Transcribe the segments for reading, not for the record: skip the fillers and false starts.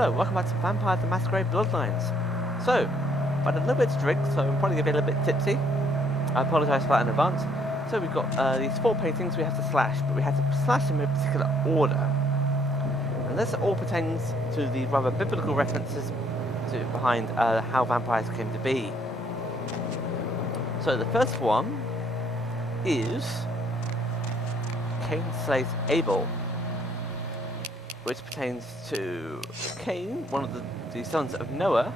Hello, welcome back to Vampire the Masquerade Bloodlines. So, I've had a little bit to drink, so I'm probably going to be a little bit tipsy. I apologise for that in advance. So we've got these 4 paintings we have to slash, but we have to slash them in a particular order. And this all pertains to the rather biblical references behind how vampires came to be. So the first one is Cain slays Abel, which pertains to Cain, one of the sons of Noah,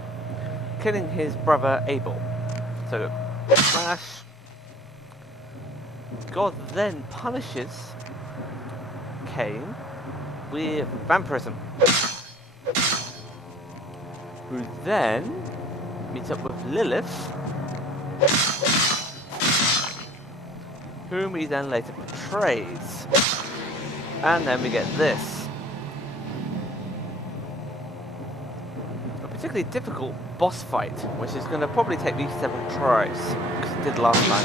killing his brother Abel. So, slash. God then punishes Cain with vampirism, who then meets up with Lilith, whom he then later betrays. And then we get this. A particularly difficult boss fight, which is going to probably take me several tries, because it did last time.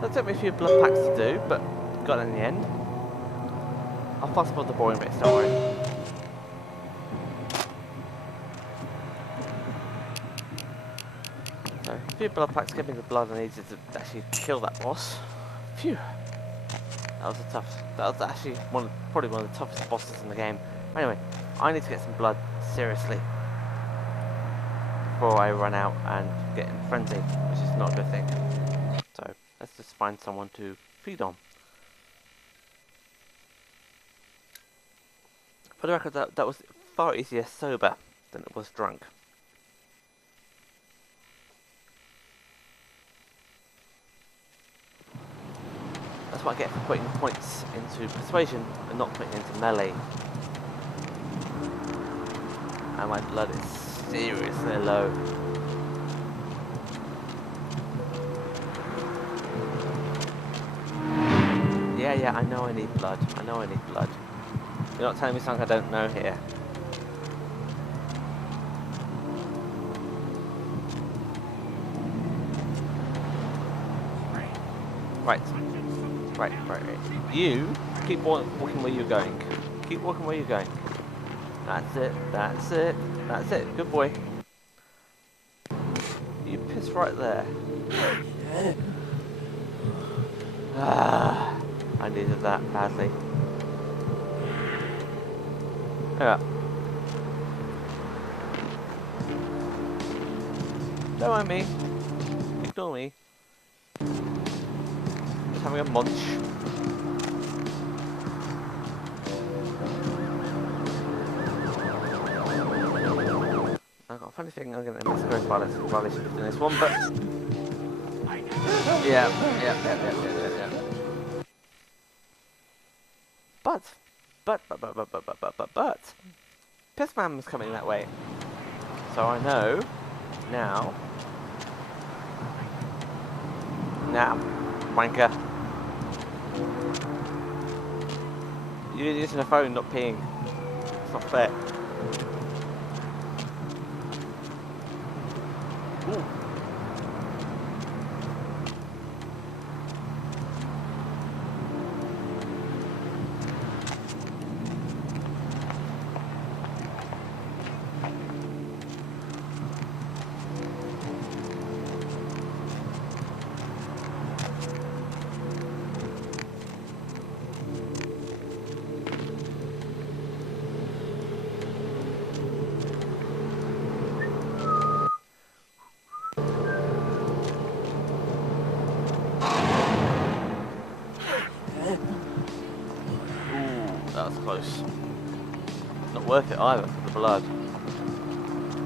That took me a few blood packs to do, but got it in the end. I'll fast forward the boring bits, don't worry. So, a few blood packs gave me the blood I needed to actually kill that boss. Phew. That was that was actually probably one of the toughest bosses in the game. Anyway, I need to get some blood, seriously, before I run out and get in frenzy, which is not a good thing. So, let's just find someone to feed on. For the record, that was far easier sober than it was drunk. That's what I get for putting points into persuasion and not putting into melee. And my blood is seriously low. Yeah, Yeah, I know I need blood. I know I need blood. You're not telling me something I don't know here. Right. You keep walking where you're going. Keep walking where you're going. That's it. That's it. That's it. Good boy. You piss right there. Ah, I needed that badly. Yeah. Don't mind me. Ignore me. Just having a munch. I've got a funny thing I'm going to masquerade violation in this one, but... Yeah. But... Pissman was coming that way. So I know... Now... Wanker. You're using a phone, not peeing. It's not fair. Ooh. That was close. Not worth it either for the blood.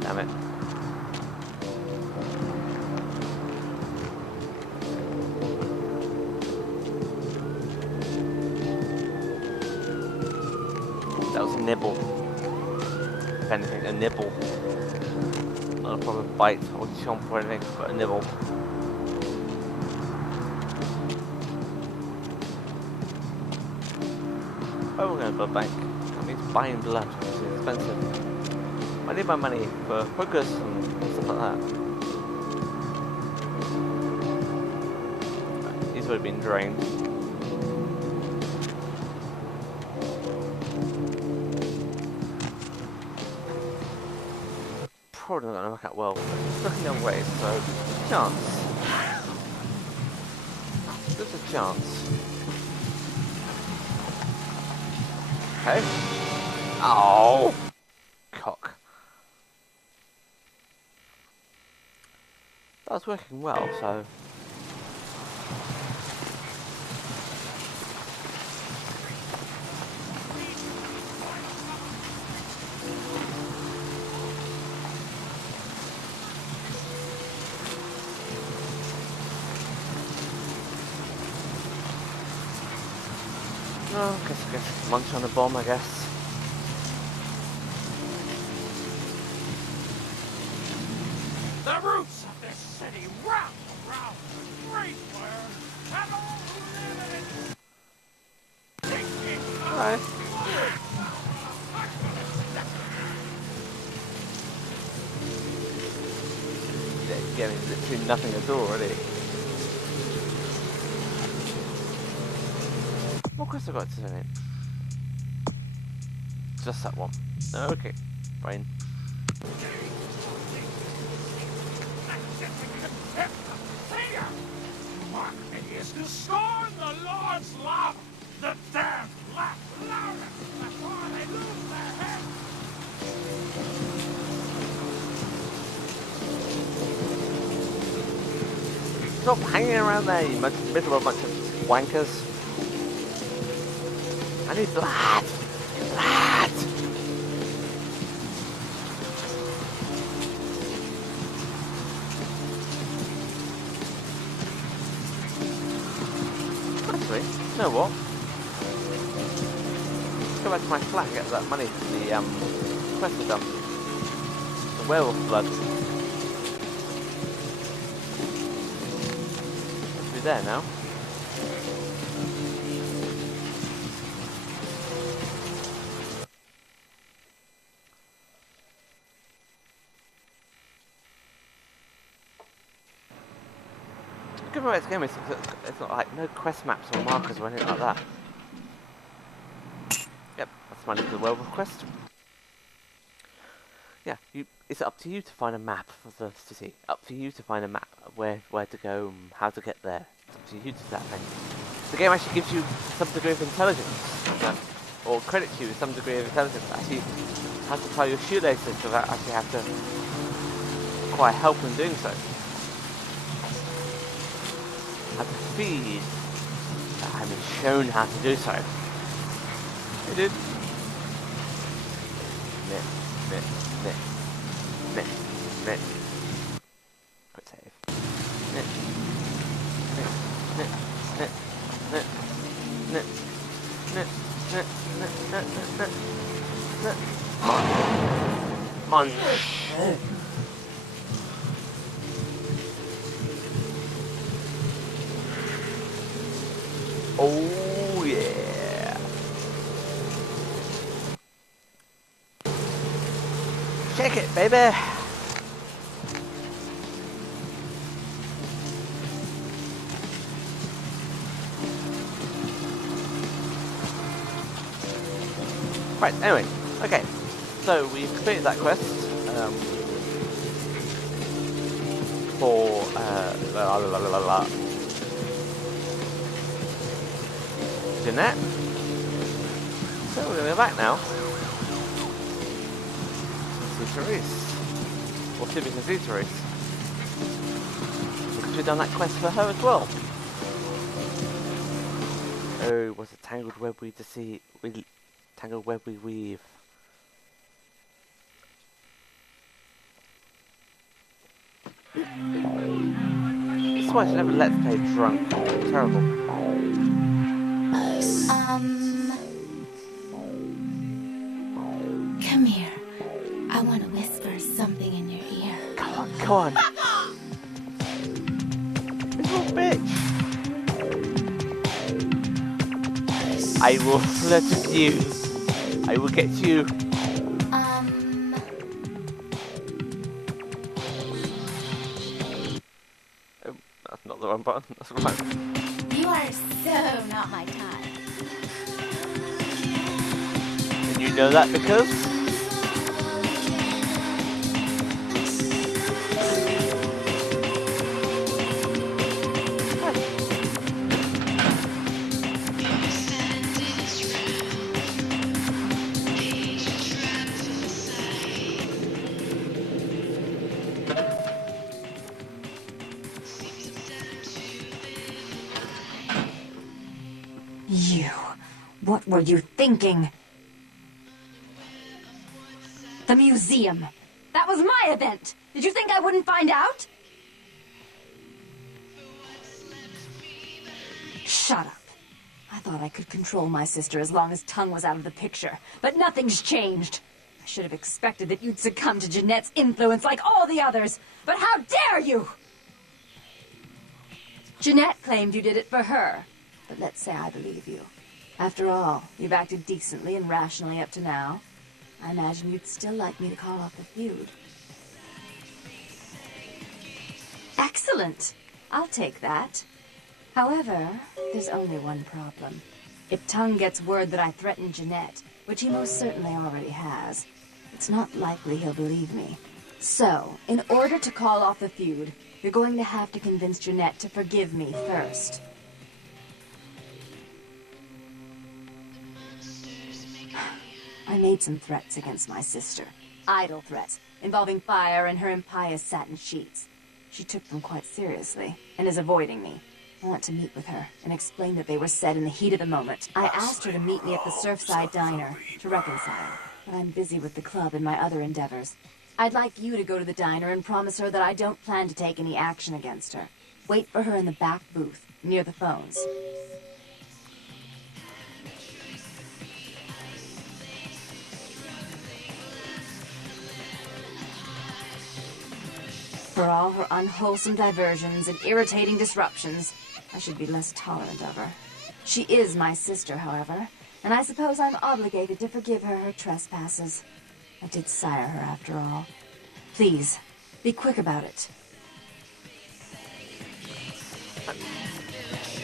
Damn it. That was a nibble. If anything, a nibble. Not a proper bite or chomp or anything, but a nibble. Oh, we're going to blood bank. That means buying blood, which is expensive. I need my money for hookers and stuff like that. These would have been drained. Probably not going to work out well, but it's looking the other way, so chance. There's a chance. Okay. Oh, cock. That was working well, so. Oh, guess munch on a bomb, I guess. The roots of this city wrap around the great fire, and all who live in it. Alright. Yeah, getting literally nothing at all already. What quest have I got to do? Just that one. Okay, fine. What is to scorn the Lord's love? The damned laugh louder before they lose their heads. Stop hanging around there, you miserable bunch of wankers. I need blood! Blood! Actually, you know what? Let's go back to my flat and get that money for the quest we've done. The werewolf blood. Let's be there now. good about this game is it's not like no quest maps or markers or anything like that. Yep, that's my little werewolf quest. Yeah, it's up to you to find a map for the city. Up to you to find a map of where to go and how to get there. It's up to you to do that thing. The game actually gives you some degree of intelligence, or credits you with some degree of intelligence. Actually, how to tie your shoelaces without actually have to require help in doing so. How to feed. I've been shown how to do so. Hey dude. Knit. Quick save. Knit. Munch. Oh yeah. Shake it, baby. Right, anyway, okay, so we've completed that quest, for, Jeanette, so we're gonna go back now, and see Therese, or see if we can see Therese, because we've done that quest for her as well. Oh, was a tangled web we deceive, tangled web we weave. This is why I should never let's play drunk. Terrible. Come here. I want to whisper something in your ear. Go on. Little bitch. I will flirt with you. I will get you. Oh, that's not the wrong button. That's right. You are so not my kind. And you know that because? You. What were you thinking? The museum. That was my event. Did you think I wouldn't find out? Shut up. I thought I could control my sister as long as Tongue was out of the picture. But nothing's changed. I should have expected that you'd succumb to Jeanette's influence like all the others. But how dare you! Jeanette claimed you did it for her. But let's say I believe you. After all, you've acted decently and rationally up to now. I imagine you'd still like me to call off the feud. Excellent! I'll take that. However, there's only one problem. If Tongue gets word that I threatened Jeanette, which he most certainly already has, it's not likely he'll believe me. So, in order to call off the feud, you're going to have to convince Jeanette to forgive me first. I made some threats against my sister. Idle threats, involving fire and her impious satin sheets. She took them quite seriously, and is avoiding me. I want to meet with her, and explain that they were said in the heat of the moment. I asked her to meet me at the Surfside Diner, to reconcile, but I'm busy with the club and my other endeavors. I'd like you to go to the diner and promise her that I don't plan to take any action against her. Wait for her in the back booth, near the phones. For all her unwholesome diversions and irritating disruptions, I should be less tolerant of her. She is my sister, however, and I suppose I'm obligated to forgive her her trespasses. I did sire her, after all. Please, be quick about it.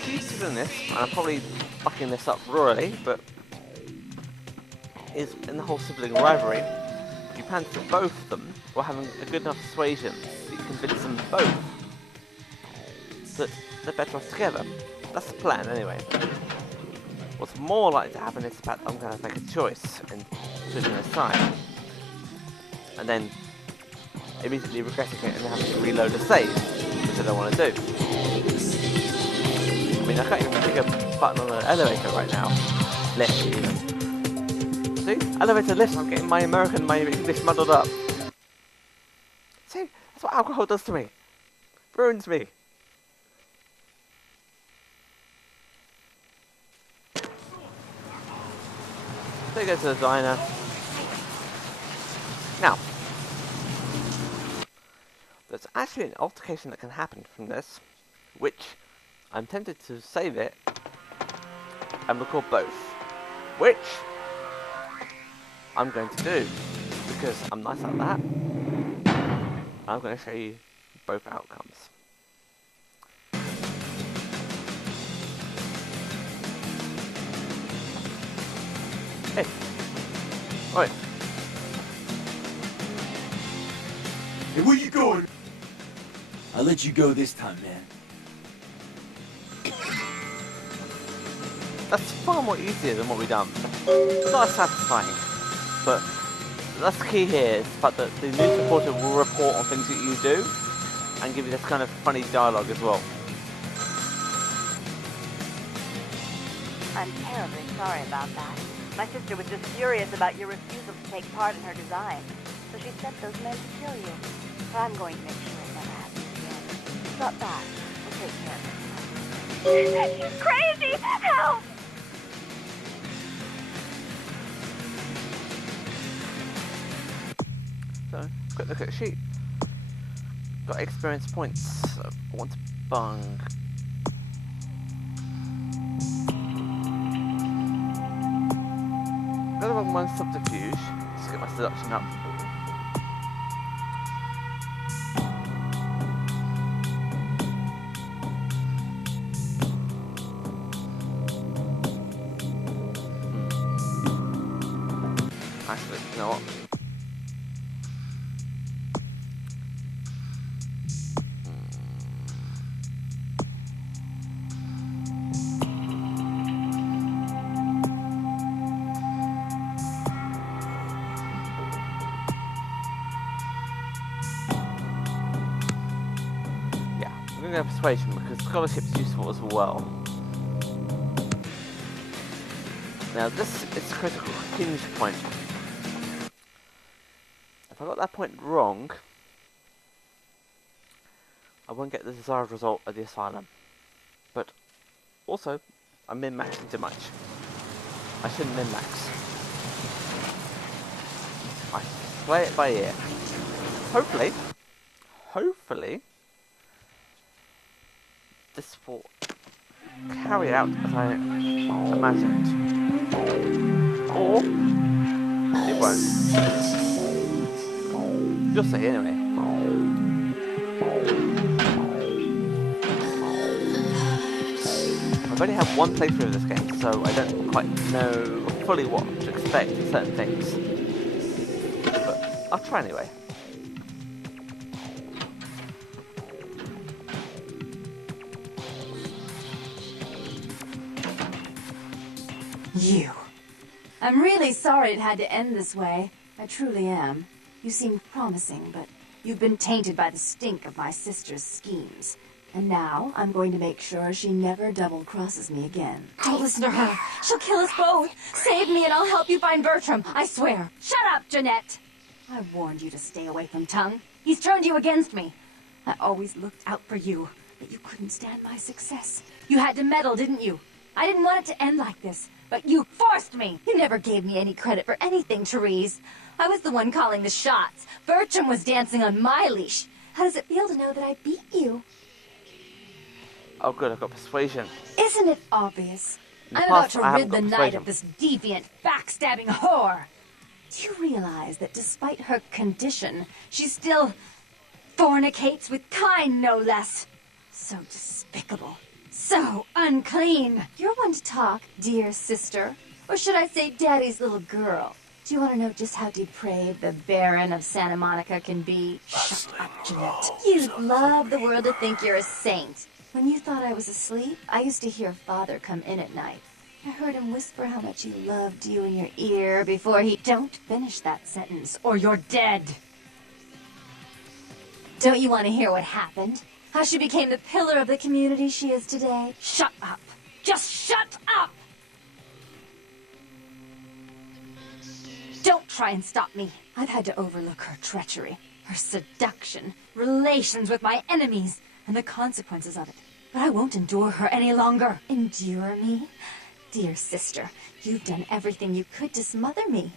Key to doing this, and I'm probably fucking this up royally, but is in the whole sibling rivalry, you plan to both of them, or having a good enough persuasion that you convince them both that they're better off together. That's the plan, anyway. What's more likely to happen is that I'm going to make a choice and choosing a side, and then immediately regretting it and having to reload a save, which I don't want to do. I mean, I can't even pick a button on an elevator right now. Lift, even. See? Elevator, lift, I'm getting my American, my English muddled up. See? That's what alcohol does to me. Ruins me. So you go to the diner. Now, there's actually an altercation that can happen from this, which I'm tempted to save it and record both, which I'm going to do because I'm nice like that. I'm going to show you both outcomes. Hey, right. Hey, where you going? I'll let you go this time, man. That's far more easier than what we've done. It's not as satisfying, but that's the key here, is the fact that the news reporter will report on things that you do, and give you this kind of funny dialogue as well. I'm terribly sorry about that. My sister was just furious about your refusal to take part in her design, so she sent those men to kill you. But I'm going to make sure it never happens again. Drop back. We'll take care of it. She's crazy! Help! So, quick look at the sheet. Got experience points. So I want to bung. Got the wrong one, subterfuge. Just get my seduction up. Actually, you know what? I'm going to go persuasion because scholarship's useful as well. Now this is a critical hinge point. If I got that point wrong, I won't get the desired result of the asylum. But also, I'm min-maxing too much. I shouldn't min-max. I play it by ear. Hopefully, this will carry out as I imagined. Or it won't. You'll see anyway. I've only had one playthrough of this game, so I don't quite know fully what to expect in certain things. But I'll try anyway. You. I'm really sorry it had to end this way. I truly am. You seemed promising, but you've been tainted by the stink of my sister's schemes. And now, I'm going to make sure she never double-crosses me again. Don't listen to her. She'll kill us both. Save me and I'll help you find Bertram. I swear. Shut up, Jeanette! I warned you to stay away from Tongue. He's turned you against me. I always looked out for you, but you couldn't stand my success. You had to meddle, didn't you? I didn't want it to end like this, but you forced me. You never gave me any credit for anything, Therese. I was the one calling the shots. Bertram was dancing on my leash. How does it feel to know that I beat you? Oh good, I've got persuasion. Isn't it obvious? I'm Plus, about I to haven't rid the got night persuasion. of this deviant, backstabbing whore. Do you realize that despite her condition, she still fornicates with kind, no less? So despicable. So unclean. You're one to talk, dear sister. Or should I say daddy's little girl? Do you want to know just how depraved the Baron of Santa Monica can be? Shut up, Jeanette. You'd love the world to think you're a saint. When you thought I was asleep, I used to hear Father come in at night. I heard him whisper how much he loved you in your ear before he... Don't finish that sentence, or you're dead. Don't you want to hear what happened? How she became the pillar of the community she is today? Shut up. Just shut up! Don't try and stop me. I've had to overlook her treachery, her seduction, relations with my enemies, and the consequences of it. But I won't endure her any longer. Endure me? Dear sister, you've done everything you could to smother me.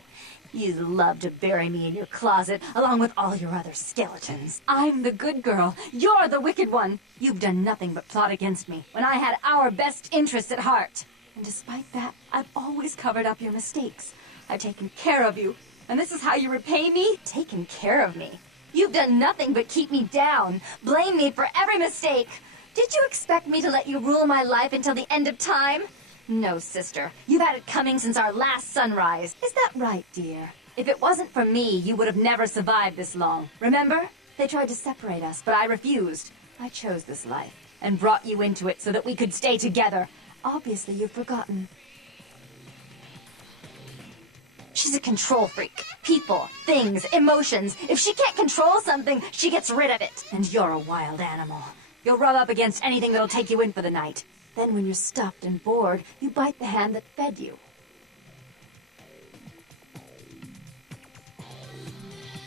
You'd love to bury me in your closet, along with all your other skeletons. I'm the good girl. You're the wicked one. You've done nothing but plot against me, when I had our best interests at heart. And despite that, I've always covered up your mistakes. I've taken care of you. And this is how you repay me? Taken care of me. You've done nothing but keep me down, blame me for every mistake. Did you expect me to let you rule my life until the end of time? No, sister. You've had it coming since our last sunrise. Is that right, dear? If it wasn't for me, you would have never survived this long. Remember? They tried to separate us, but I refused. I chose this life, and brought you into it so that we could stay together. Obviously, you've forgotten. She's a control freak. People, things, emotions. If she can't control something, she gets rid of it. And you're a wild animal. You'll rub up against anything that'll take you in for the night. Then when you're stuffed and bored, you bite the hand that fed you.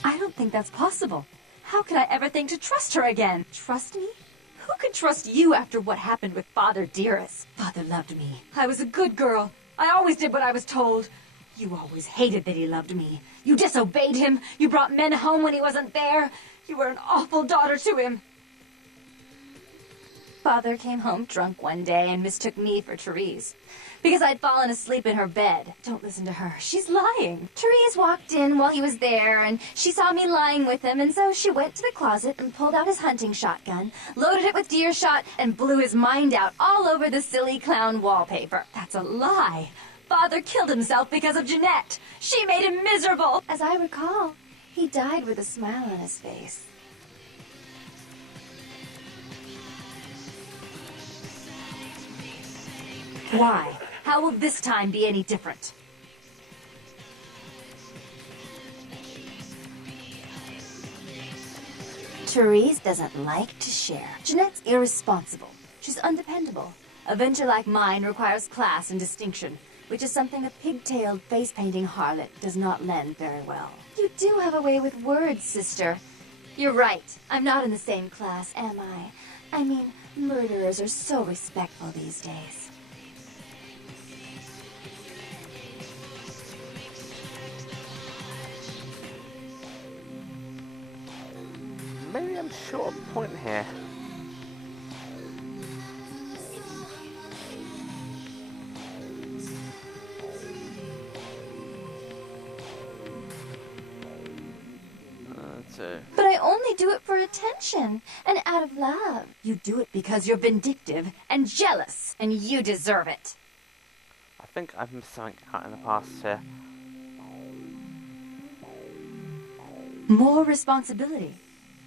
I don't think that's possible. How could I ever think to trust her again? Trust me? Who could trust you after what happened with Father Dearest? Father loved me. I was a good girl. I always did what I was told. You always hated that he loved me. You disobeyed him. You brought men home when he wasn't there. You were an awful daughter to him. Father came home drunk one day and mistook me for Therese. Because I'd fallen asleep in her bed. Don't listen to her. She's lying. Therese walked in while he was there, and she saw me lying with him, and so she went to the closet and pulled out his hunting shotgun, loaded it with deer shot, and blew his mind out all over the silly clown wallpaper. That's a lie. Father killed himself because of Jeanette. She made him miserable. As I recall, he died with a smile on his face. Why? How will this time be any different? Therese doesn't like to share. Jeanette's irresponsible. She's undependable. A venture like mine requires class and distinction, which is something a pigtailed face-painting harlot does not lend very well. You do have a way with words, sister. You're right. I'm not in the same class, am I? I mean, murderers are so respectful these days. Maybe I'm short of point here. But I only do it for attention and out of love. You do it because you're vindictive and jealous, and you deserve it. I think I've missed something out in the past here. More responsibility.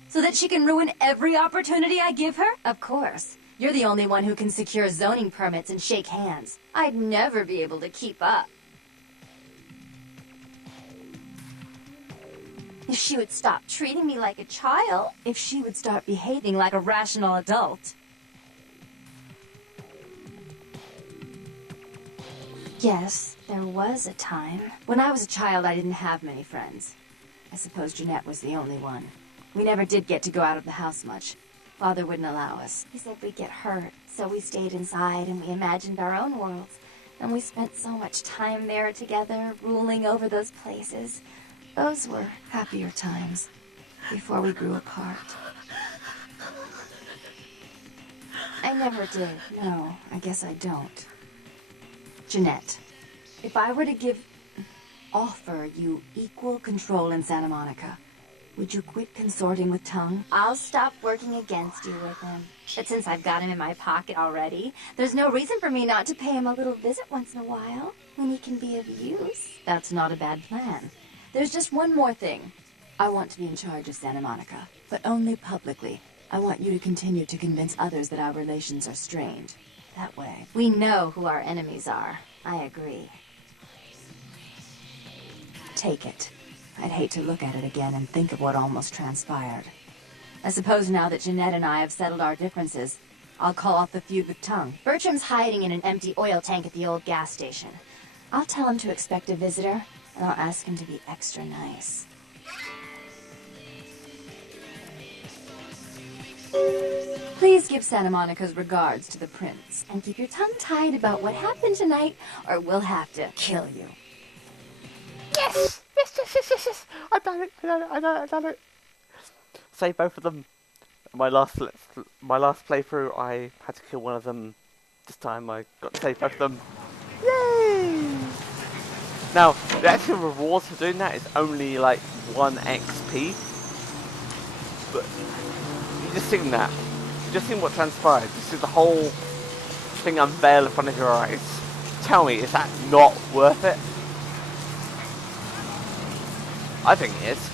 So that she can ruin every opportunity I give her? Of course. You're the only one who can secure zoning permits and shake hands. I'd never be able to keep up. If she would stop treating me like a child, if she would start behaving like a rational adult. Yes, there was a time. When I was a child, I didn't have many friends. I suppose Jeanette was the only one. We never did get to go out of the house much. Father wouldn't allow us. He said we'd get hurt, so we stayed inside and we imagined our own worlds. And we spent so much time there together, ruling over those places. Those were happier times, before we grew apart. I never did. No, I guess I don't. Jeanette, if I were to offer you equal control in Santa Monica, Would you quit consorting with Tongue? I'll stop working against you with him. But since I've got him in my pocket already, there's no reason for me not to pay him a little visit once in a while, when he can be of use. That's not a bad plan. There's just one more thing. I want to be in charge of Santa Monica, but only publicly. I want you to continue to convince others that our relations are strained. That way. We know who our enemies are. I agree. Take it. I'd hate to look at it again and think of what almost transpired. I suppose now that Jeanette and I have settled our differences, I'll call off the feud with Tongue. Bertram's hiding in an empty oil tank at the old gas station. I'll tell him to expect a visitor, and I'll ask him to be extra nice. Please give Santa Monica's regards to the prince, and keep your tongue tied about what happened tonight, or we'll have to kill you. Yes! Yes! I done it! I done it! Save both of them. My last playthrough, I had to kill one of them. This time I got to save both of them. Yay! Now, the actual rewards for doing that is only like 1 XP. But you just seen that. You just seen what transpired. You see the whole thing unveil in front of your eyes. Tell me, is that not worth it? I think it is.